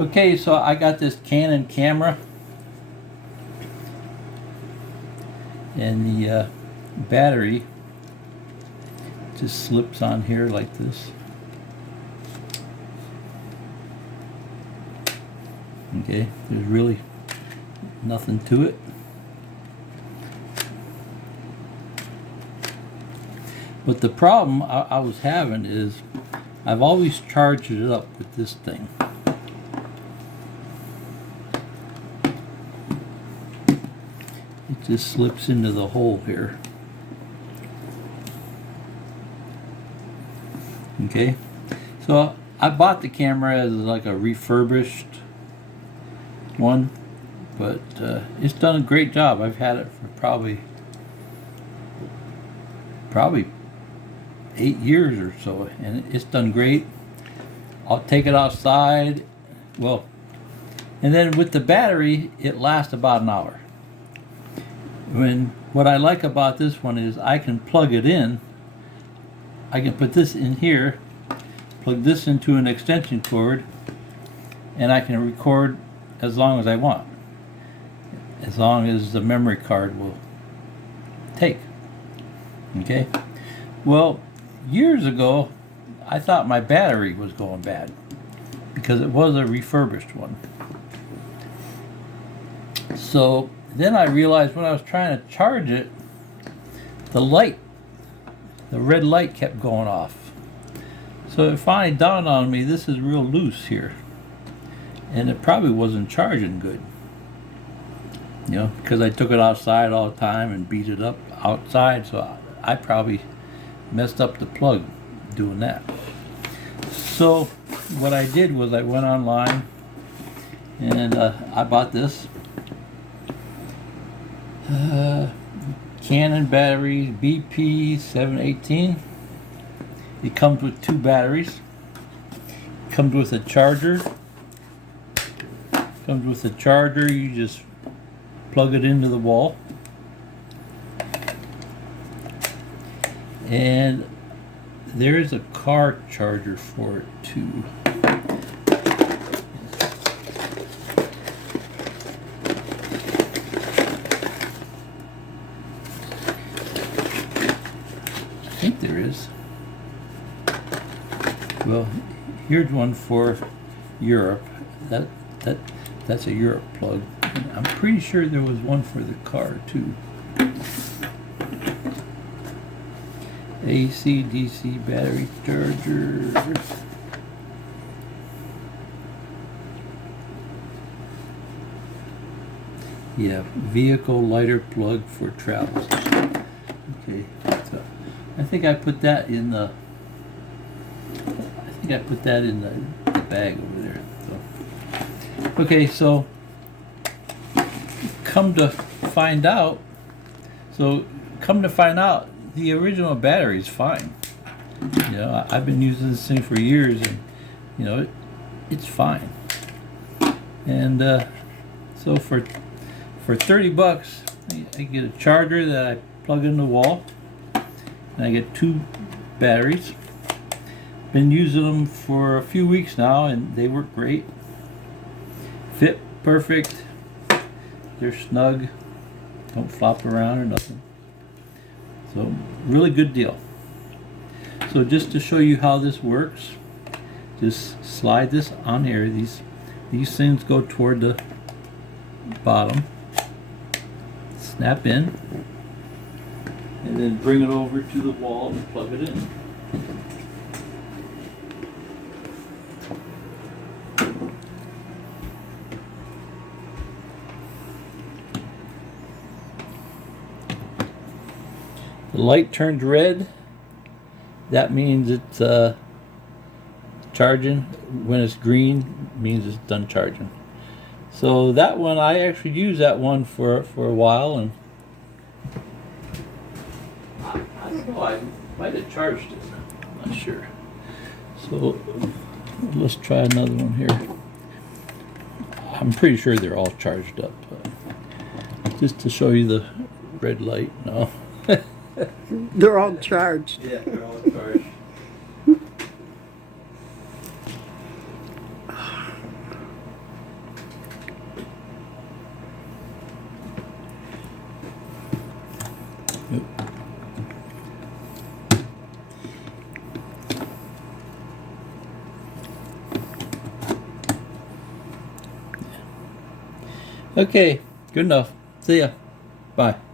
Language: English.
Okay, so I got this Canon camera, and the battery just slips on here like this. Okay, there's really nothing to it. But the problem I was having is I've always charged it up with this thing. It just slips into the hole here. Okay, so I bought the camera as like a refurbished one, but it's done a great job. I've had it for probably 8 years or so, and it's done great. I'll take it outside, well, and then with the battery it lasts about an hour. What I like about this one is I can plug it in. I can put this in here, plug this into an extension cord, and I can record as long as I want, as long as the memory card will take. Okay, well, years ago I thought my battery was going bad because it was a refurbished one. So then I realized when I was trying to charge it, the red light kept going off. So it finally dawned on me, this is real loose here, and it probably wasn't charging good, you know, because I took it outside all the time and beat it up outside. So I probably messed up the plug doing that. So what I did was I went online and I bought this Canon battery BP 718. It comes with 2 batteries. It comes with a charger. You just plug it into the wall. And there's a car charger for it too. I think there is. Well, here's one for Europe. That's a Europe plug. And I'm pretty sure there was one for the car too. AC DC battery charger. Yeah, vehicle lighter plug for travels. Okay, so I think I put that in the bag over there. So, okay, so come to find out, the original battery is fine. You know, I've been using this thing for years, and you know, it's fine. And so for $30, I get a charger that I plug in the wall, and I get 2 batteries. Been using them for a few weeks now, and they work great. Fit perfect. They're snug. Don't flop around or nothing. So really good deal. So just to show you how this works, just slide this on here. These things go toward the bottom. Snap in, and then bring it over to the wall and plug it in. The light turns red. That means it's charging. When it's green, it means it's done charging. So that one, I actually used that one for a while, and I don't know, I might have charged it. I'm not sure. So let's try another one here. I'm pretty sure they're all charged up. Just to show you the red light. No. They're all charged. Yeah, they're all charged. Okay, good enough. See ya. Bye.